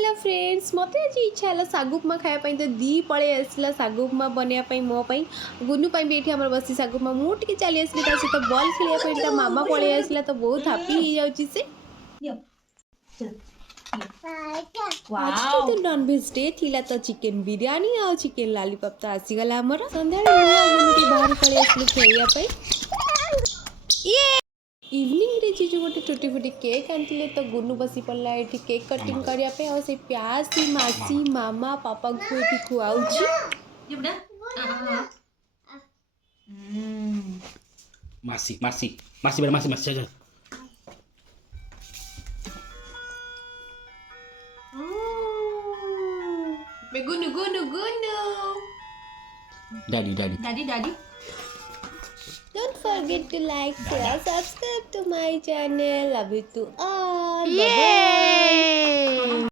Hello friends मत आज इच्छा है सागु उपमा खायापी तो दी पड़े आसला सागु उपमा बनवाई मोपाई गुनु भी ये आम बस सागु उपमा मुझे चली आसली सहित बल खेलने मामा पलि आसला तो बहुत हापी हो जाऊँ से आज तो नॉनवेज डे थिला तो चिकन बिरयानी और चिकन लॉलीपॉप तो आसीगला आमर संध्या बाहर पलि आसलु खेलवाई इवनिंग रे जीजू गोटे टूटी फुटी केक आनते तो गुनु बसी पड़ा ये केक कटिंग करने और से प्यासी मासी मामा पापा को ये खुआऊची मासी मासी मासी बेटा मासी मासी चल गुनु गुनु गुनु daddy daddy Daddy, daddy. Don't forget to like, share, subscribe to my channel. Love you to all. Yay! Bye bye.